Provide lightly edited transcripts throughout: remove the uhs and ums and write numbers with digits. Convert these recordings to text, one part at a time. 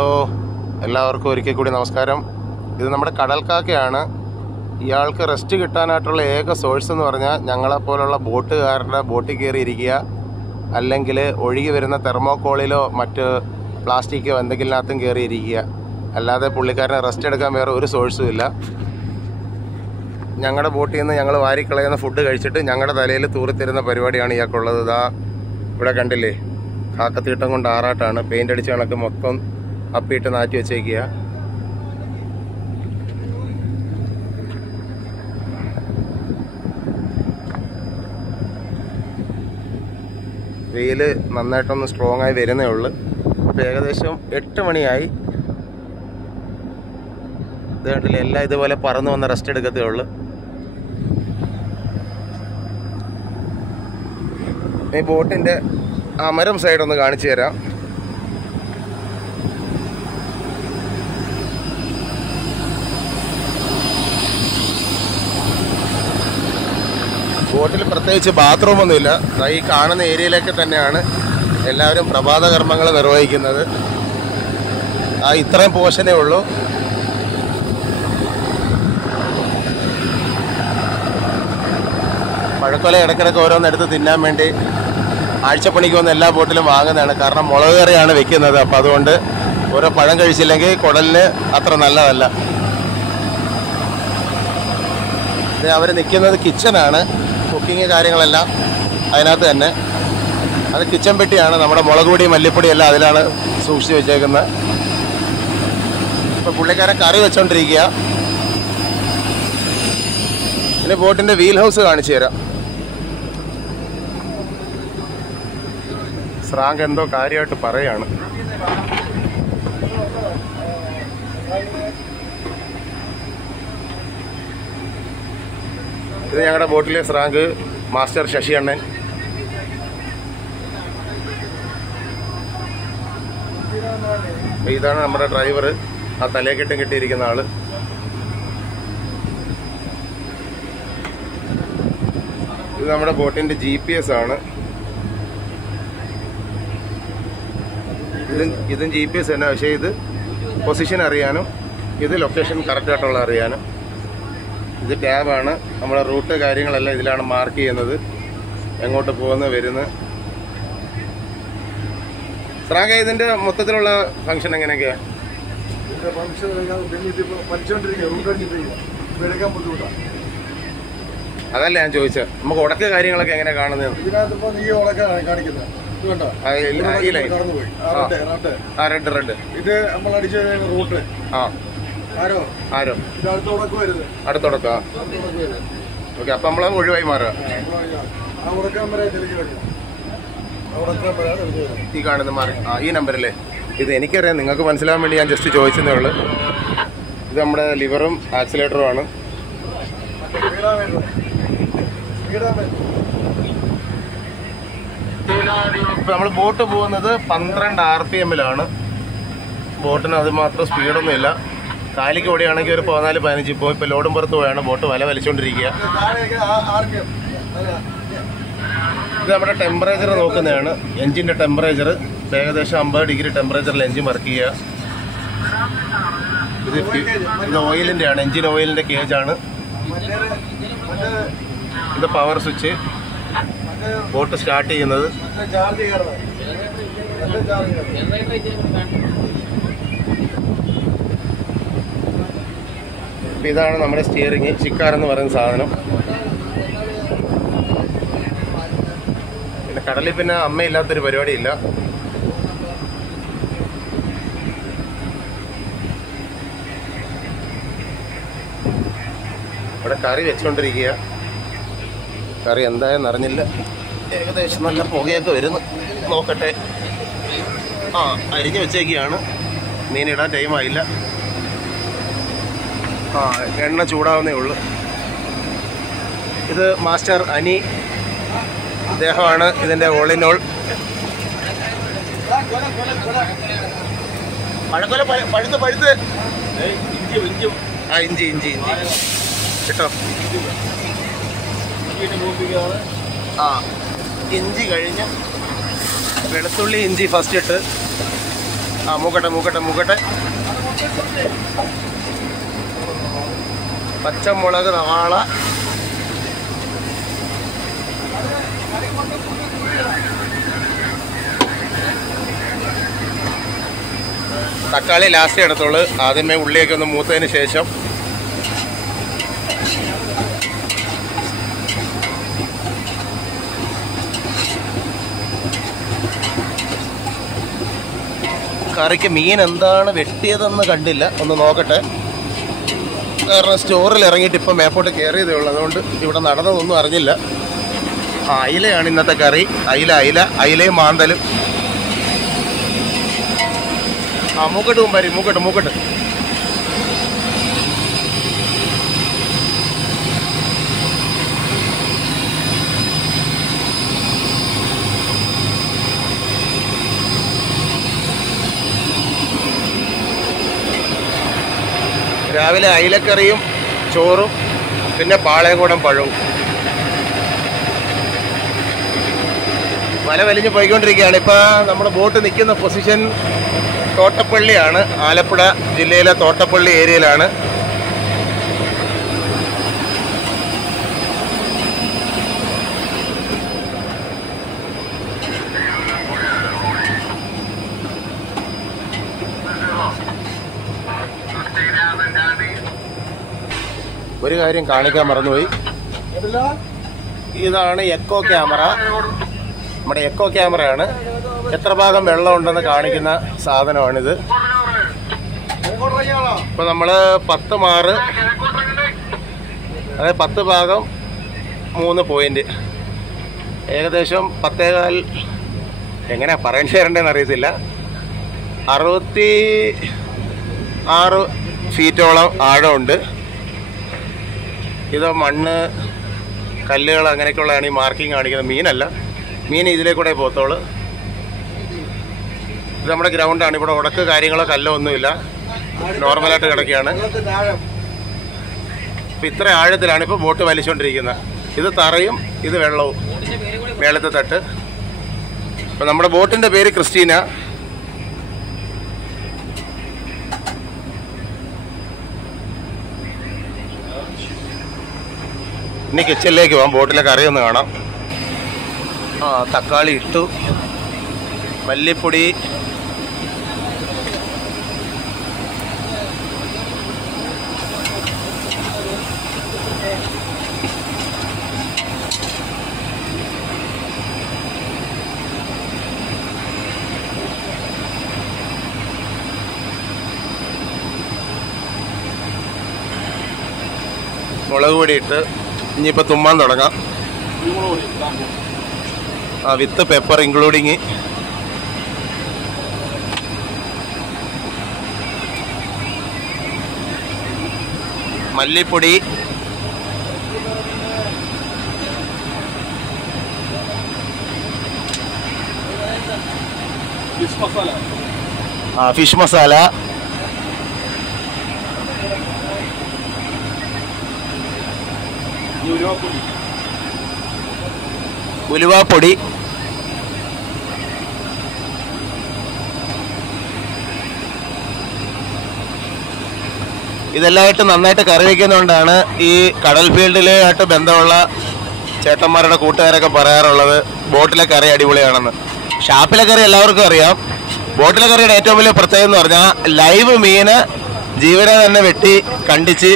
Hello, എല്ലാവർക്കും ഒരിക്കൽ കൂടി നമസ്കാരം. ഇത് നമ്മുടെ കടൽക്കാക്കയാണ്. ഇയാൾക്ക് റെസ്റ്റ് കിട്ടാനായിട്ടുള്ള ഏക സോഴ്സ് എന്ന് പറഞ്ഞാൽ ഞങ്ങളെപ്പോലുള്ള ബോട്ടുകാരുടെ ബോട്ടിൽ കയറിയിരിക്കുക, അല്ലെങ്കിൽ ഒഴുകി വരുന്ന തെർമോക്കോളിലോ മറ്റ് പ്ലാസ്റ്റിക്കോ എന്തെങ്കിലിനകത്തും കയറിയിരിക്കുക. അല്ലാതെ പുള്ളിക്കാരനെ റെസ്റ്റ് എടുക്കാൻ വേറെ ഒരു സോഴ്സും ഇല്ല. ഞങ്ങളുടെ ബോട്ടിൽ നിന്ന് ഞങ്ങൾ വാരിക്കളയുന്ന ഫുഡ് കഴിച്ചിട്ട് ഞങ്ങളുടെ തലയിൽ തൂറിത്തരുന്ന പരിപാടിയാണ് ഇയാൾക്കുള്ളത്. ഇതാ ഇവിടെ കണ്ടില്ലേ, കാക്കത്തീട്ടം കൊണ്ട് ആറാട്ടാണ്. പെയിൻ്റ് അടിച്ച കണക്ക് മൊത്തം അപ്പിയിട്ട് നാറ്റി വെച്ചേക്കുക. വെയിൽ നന്നായിട്ടൊന്ന് സ്ട്രോങ് ആയി വരുന്നേ ഉള്ളൂ. ഇപ്പോൾ ഏകദേശം 8 മണിയായി. ഇത് കണ്ടില്ലേ, എല്ലാം ഇതുപോലെ പറന്ന് വന്ന് റെസ്റ്റ് എടുക്കത്തേ ഉള്ളൂ. ഈ ബോട്ടിൻ്റെ അമരം സൈഡൊന്ന് കാണിച്ചു തരാം. ബോട്ടിൽ പ്രത്യേകിച്ച് ബാത്റൂമൊന്നുമില്ല. ഈ കാണുന്ന ഏരിയയിലേക്ക് തന്നെയാണ് എല്ലാവരും പ്രഭാത കർമ്മങ്ങൾ നിർവഹിക്കുന്നത്. ഇത്രയും പോർഷനേ ഉള്ളൂ. പഴക്കൊല ഇടയ്ക്കിടയ്ക്ക് ഓരോന്നെടുത്ത് തിന്നാൻ വേണ്ടി ആഴ്ചപ്പണിക്ക് വന്ന് എല്ലാ ബോട്ടിലും വാങ്ങുന്നതാണ്. കാരണം മുളക് കറിയാണ് വെക്കുന്നത്. അപ്പം അതുകൊണ്ട് ഓരോ പഴം കഴിച്ചില്ലെങ്കിൽ കുടലിന് അത്ര നല്ലതല്ല. അവർ നിൽക്കുന്നത് കിച്ചനാണ്. കുക്കിങ് കാര്യങ്ങളെല്ലാം അതിനകത്ത് തന്നെ. അത് കിച്ചൻ പെട്ടിയാണ്. നമ്മുടെ മുളക് പൊടി മല്ലിപ്പൊടി എല്ലാം അതിലാണ് സൂക്ഷിച്ച് വെച്ചേക്കുന്നത്. ഇപ്പോൾ പുള്ളിക്കാരൻ കറി വെച്ചോണ്ടിരിക്കുക. പിന്നെ ബോട്ടിൻ്റെ വീൽ ഹൗസ് കാണിച്ചു തരാം. സ്രാങ്ക് എന്തോ കാര്യമായിട്ട് പറയാണ്. ഇത് ഞങ്ങളുടെ ബോട്ടിലെ സ്രാങ്ക് മാസ്റ്റർ ശശി അണ്ണൻ. ഇതാണ് നമ്മുടെ ഡ്രൈവർ, ആ തലയെക്കെട്ടും കെട്ടിയിരിക്കുന്ന ആള്. ഇത് നമ്മുടെ ബോട്ടിന്റെ GPS ആണ്. ഇതും GPS തന്നെ, പക്ഷേ ഇത് പൊസിഷൻ അറിയാനും ഇത് ലൊക്കേഷൻ കറക്റ്റായിട്ടുള്ള അറിയാനും. ഇത് ടാബാണ്. നമ്മുടെ റൂട്ട് കാര്യങ്ങളെല്ലാം ഇതിലാണ് മാർക്ക് ചെയ്യുന്നത്, എങ്ങോട്ട് പോകുന്നത് വരുന്നത്. സ്രാങ്ക, ഇതിന്റെ മൊത്തത്തിലുള്ള ഫംഗ്ഷൻ എങ്ങനെയൊക്കെയാ? അതല്ല ഞാൻ ചോദിച്ചത്, നമുക്ക് ഉടക്ക് കാര്യങ്ങളൊക്കെ എങ്ങനെ കാണുന്നത്? റെഡ് ഇത് നമ്മൾ അടിച്ച റൂട്ട്. ആരോ അടുത്തുടക്കാ. ഓക്കെ, അപ്പൊ നമ്മളെ ഒഴിവായി മാറുക. ഈ കാണുന്ന മാറി ഈ നമ്പരല്ലേ? ഇത് എനിക്കറിയാം, നിങ്ങൾക്ക് മനസ്സിലാവാൻ വേണ്ടി ഞാൻ ജസ്റ്റ് ചോദിച്ചതേ ഉള്ളൂ. ഇത് നമ്മുടെ ലിവറും ആക്സിലേറ്ററും ആണ്. ഇപ്പൊ നമ്മൾ ബോട്ട് പോകുന്നത് 12 RPM-ലാണ്. ബോട്ടിന് അത് മാത്രം സ്പീഡൊന്നും ഇല്ല. കാലിക്ക് ഓടിയാണെങ്കിൽ ഒരു 14-15. ഇപ്പോൾ ലോഡും പുറത്ത് പോയാണ് ബോട്ട് വല വലിച്ചുകൊണ്ടിരിക്കുക. ഇത് നമ്മുടെ ടെമ്പറേച്ചർ നോക്കുന്നതാണ്, എൻജിൻ്റെ ടെമ്പറേച്ചർ. ഏകദേശം 50 ഡിഗ്രി ടെമ്പറേച്ചറിൽ എൻജിൻ വർക്ക് ചെയ്യുക. ഇത് ഓയിലിൻ്റെ ആണ്, എൻജിൻ ഓയിലിൻ്റെ കേജാണ്. ഇത് പവർ സ്വിച്ച്, ബോട്ട് സ്റ്റാർട്ട് ചെയ്യുന്നത്. ഇതാണ് നമ്മുടെ സ്റ്റിയറിങ്, ചിക്കാർ എന്ന് പറയുന്ന സാധനം. പിന്നെ കടലിൽ പിന്നെ അമ്മയില്ലാത്തൊരു പരിപാടിയില്ല. ഇവിടെ കറി വെച്ചുകൊണ്ടിരിക്കുക. കറി എന്തായെന്ന് അറിഞ്ഞില്ല. ഏകദേശം നല്ല പുകയൊക്കെ വരുന്നു. നോക്കട്ടെ. അരിഞ്ഞു വെച്ചേക്കുകയാണ്. മീനിടാൻ ടൈമായില്ല. എണ്ണ ചൂടാവുന്നേ ഉള്ളൂ. ഇത് മാസ്റ്റർ അനി, അദ്ദേഹമാണ് ഇതിൻ്റെ ഓൾ ഇൻ ഓൾ. പഴുത്ത് ഇഞ്ചി കേട്ടോ. ഇഞ്ചി കഴിഞ്ഞ് വെളുത്തുള്ളി ഇഞ്ചി ഫസ്റ്റ് ഇട്ട് മൂക്കട്ടെ. പച്ചമുളക്, സവാള, തക്കാളി ലാസ്റ്റ് എടുത്തോളൂ. ആദ്യമേ ഉള്ളിയൊക്കെ ഒന്ന് മൂത്തതിന് ശേഷം കറിക്ക് മീൻ എന്താണ് വെട്ടിയതെന്ന് കണ്ടില്ല, ഒന്ന് നോക്കട്ടെ. കാരണം സ്റ്റോറിൽ ഇറങ്ങിയിട്ട് ഇപ്പം മേപ്പോട്ട് കയറിയതേ ഉള്ളൂ, അതുകൊണ്ട് ഇവിടെ നടന്നതൊന്നും അറിഞ്ഞില്ല. അയിലയാണ് ഇന്നത്തെ കറി. അയിലയും മാന്തലും. മൂക്കട്ട് മുമ്പാരി, മൂക്കട്ട്. രാവിലെ അയിലക്കറിയും ചോറും പിന്നെ പാളയംകോടൻ പഴവും. മല വലിഞ്ഞ് പോയിക്കൊണ്ടിരിക്കുകയാണ്. ഇപ്പം നമ്മുടെ ബോട്ട് നിൽക്കുന്ന പൊസിഷൻ തോട്ടപ്പള്ളിയാണ്. ആലപ്പുഴ ജില്ലയിലെ തോട്ടപ്പള്ളി ഏരിയയിലാണ്. ഒരു കാര്യം കാണിക്കാൻ മറന്നുപോയി. ഇതാണ് എക്കോ ക്യാമറ. നമ്മുടെ എക്കോ ക്യാമറയാണ്. എത്ര ഭാഗം വെള്ളം ഉണ്ടെന്ന് കാണിക്കുന്ന സാധനമാണിത്. ഇപ്പൊ നമ്മള് 10 മാറ്, അതായത് 10 ഭാഗം 3 പോയിന്റ്, ഏകദേശം 10.25, എങ്ങനെയാ പറയേണ്ടി തരേണ്ടതെന്ന് അറിയത്തില്ല, 66 ഫീറ്റോളം ആഴമുണ്ട്. ഇത് മണ്ണ്, കല്ലുകൾ അങ്ങനെയൊക്കെയുള്ളതാണ് ഈ മാർക്കിങ് കാണിക്കുന്നത്. മീനല്ല, മീൻ ഇതിലേക്കൂടെ പോത്തോളൂ. ഇത് നമ്മുടെ ഗ്രൗണ്ടാണ്. ഇവിടെ ഉടക്ക് കാര്യങ്ങളോ കല്ലോ ഒന്നുമില്ല, നോർമലായിട്ട് കിടക്കുകയാണ്. ഇപ്പം ഇത്ര ആഴത്തിലാണ് ഇപ്പോൾ ബോട്ട് വലിച്ചുകൊണ്ടിരിക്കുന്നത്. ഇത് തറയും ഇത് വെള്ളവും, മേളത്തെ തട്ട്. ഇപ്പം നമ്മുടെ ബോട്ടിൻ്റെ പേര് ക്രിസ്റ്റീന. ഇനി കിച്ചണിലേക്ക് പോകാം, ബോട്ടിലെ കറി ഒന്ന് കാണാം. തക്കാളി ഇട്ടു, മല്ലിപ്പൊടി, മുളക് പൊടി ഇട്ട് ഇനിയിപ്പോൾ തുമ്മാൻ തുടങ്ങാം. വിത്ത് പെപ്പർ ഇൻക്ലൂഡിങ്. മല്ലിപ്പൊടി, ഫിഷ് മസാല, ഉലുവാപ്പൊടി, ഇതെല്ലാമായിട്ട് നന്നായിട്ട് കറി വയ്ക്കുന്നതുകൊണ്ടാണ് ഈ കടൽ ഫീൽഡിലായിട്ട് ബന്ധമുള്ള ചേട്ടന്മാരുടെ കൂട്ടുകാരൊക്കെ പറയാറുള്ളത് ബോട്ടിലെ കറി അടിപൊളിയാണെന്ന്. ഷാപ്പിലെ കറി എല്ലാവർക്കും അറിയാം. ബോട്ടിലെ കറിയുടെ ഏറ്റവും വലിയ പ്രത്യേകത എന്ന് പറഞ്ഞാൽ ലൈവ് മീന് ജീവനെ തന്നെ വെട്ടി കണ്ടിച്ച്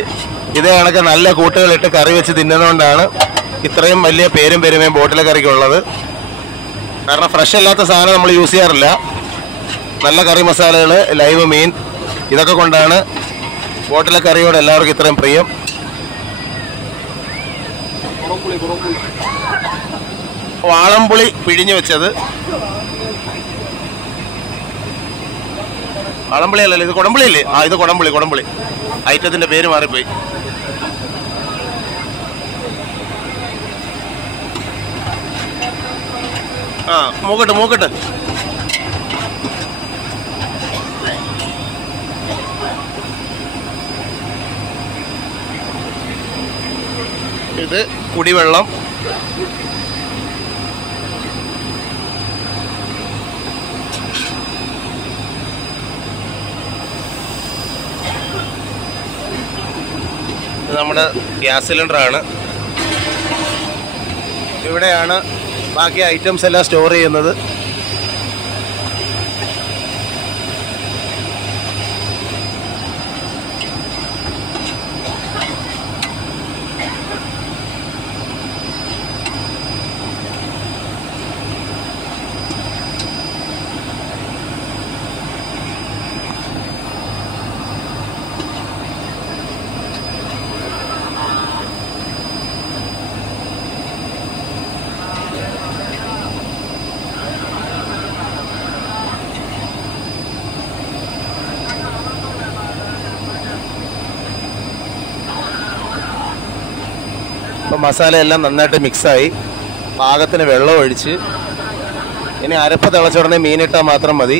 ഇതേ കണക്ക് നല്ല കൂട്ടുകളിട്ട് കറി വെച്ച് തിന്നുന്നതുകൊണ്ടാണ് ഇത്രയും വലിയ പേരും പെരുമയും ബോട്ടിലെ കറിക്കുള്ളത്. കാരണം ഫ്രഷ് അല്ലാത്ത സാധനം നമ്മൾ യൂസ് ചെയ്യാറില്ല. നല്ല കറി മസാലകൾ, ലൈവ് മീൻ, ഇതൊക്കെ കൊണ്ടാണ് ബോട്ടിലെ കറിയോട് എല്ലാവർക്കും ഇത്രയും പ്രിയം. വാളംപുളി പിഴിഞ്ഞു വെച്ചത്. വാളംപുളി അല്ലല്ലോ, ഇത് കുടംപുളി അല്ലേ? ഇത് കുടംപുളി. ഐറ്റത്തിന്റെ പേര് മാറിപ്പോയി. മൂക്കട്ട്. ഇത് കുടിവെള്ളം. നമ്മുടെ ഗ്യാസ് സിലിണ്ടറാണ്. ഇവിടെയാണ് ബാക്കി ഐറ്റംസ് എല്ലാം സ്റ്റോർ ചെയ്യുന്നത്. അപ്പോൾ മസാലയെല്ലാം നന്നായിട്ട് മിക്സായി പാകത്തിന് വെള്ളം ഒഴിച്ച് ഇനി അരപ്പ് തിളച്ച ഉടനെ മീനിട്ടാൽ മാത്രം മതി.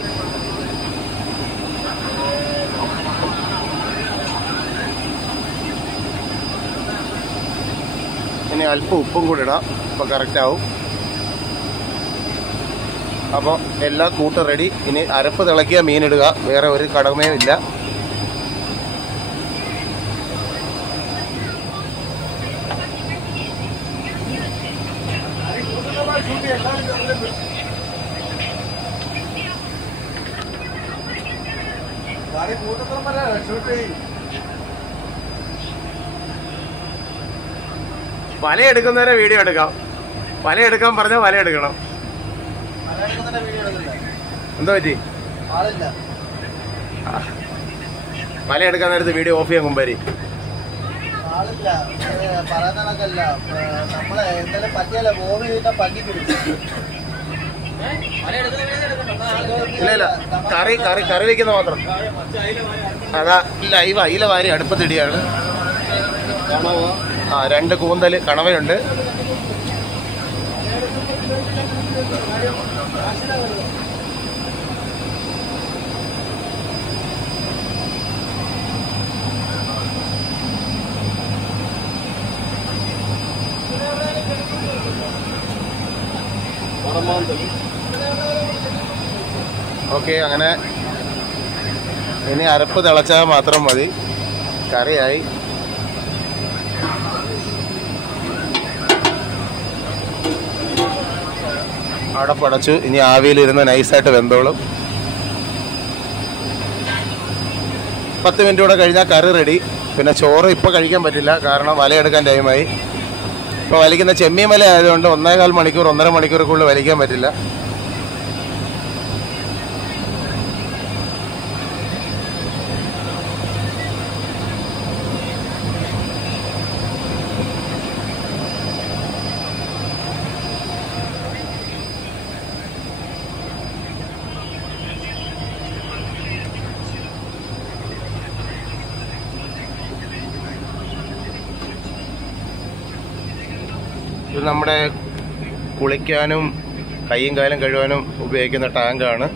ഇനി അല്പം ഉപ്പും കൂടി ഇടാം, അപ്പോൾ കറക്റ്റ് ആവും. അപ്പോൾ എല്ലാ കൂട്ടും റെഡി. ഇനി അരപ്പ് തിളക്കിയ മീനിടുക, വേറെ ഒരു കടമയും ഇല്ല. വല എടുക്കുന്നവരെ വീഡിയോ എടുക്കാം. വല എടുക്കാൻ പറഞ്ഞാൽ വല എടുക്കണം. എന്താ പറ്റി? വല എടുക്കാൻ നേരത്ത് വീഡിയോ ഓഫ് ചെയ്യാൻ മുമ്പാരി. ഇല്ല ഇല്ല, കറി കറി കറി വെക്കുന്ന മാത്രം. അതാ ലൈവ് അയില വാരി അടുപ്പത്തിടിയാണ്. 2 കൂന്തൽ കണവയുണ്ട്. ഓക്കെ, അങ്ങനെ ഇനി അരപ്പ് തിളച്ചാൽ മാത്രം മതി. കറിയായി. അവിടെ പടച്ചു. ഇനി ആവിയിലിരുന്ന് നൈസായിട്ട് വെന്തോളും. 10 മിനിറ്റ് കൂടെ കഴിഞ്ഞാൽ കറി റെഡി. പിന്നെ ചോറ് ഇപ്പോൾ കഴിക്കാൻ പറ്റില്ല, കാരണം വലയെടുക്കാൻ ടൈമായി. ഇപ്പോൾ വലിക്കുന്ന ചെമ്മീൻ വല ആയതുകൊണ്ട് 1.25 മണിക്കൂർ 1.5 മണിക്കൂറുള്ളിൽ വലിക്കാൻ പറ്റില്ല. ഇത് നമ്മുടെ കുളിക്കാനും കൈയും കാലും കഴുകാനും ഉപയോഗിക്കുന്ന ടാങ്കാണ്.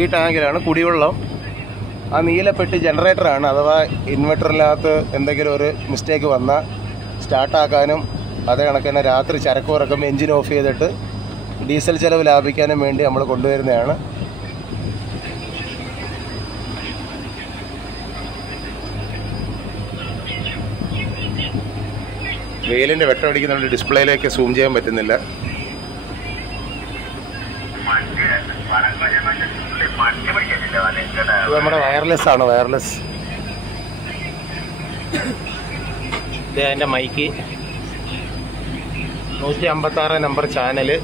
ഈ ടാങ്കിലാണ് കുടിവെള്ളം. ആ നീലപ്പെട്ടി ജനറേറ്ററാണ്. അഥവാ ഇൻവെർട്ടറിനകത്ത് എന്തെങ്കിലും ഒരു മിസ്റ്റേക്ക് വന്നാൽ സ്റ്റാർട്ടാക്കാനും അതേ കണക്കിന് രാത്രി ചരക്ക് ഇറക്കുമ്പോൾ എൻജിൻ ഓഫ് ചെയ്തിട്ട് ഡീസൽ ചെലവ് ലാഭിക്കാനും വേണ്ടി നമ്മൾ കൊണ്ടുവരുന്നതാണ്. വെയിലിൻ്റെ വെട്ടം അടിക്കുന്നുണ്ട്, ഡിസ്പ്ലേയിലേക്ക് സൂം ചെയ്യാൻ പറ്റുന്നില്ല. ഇത് നമ്മുടെ വയർലെസ് ആണ്. വയർലെസ്. ഇത് അതിൻ്റെ മൈക്ക് 156 നമ്പർ ചാനല്.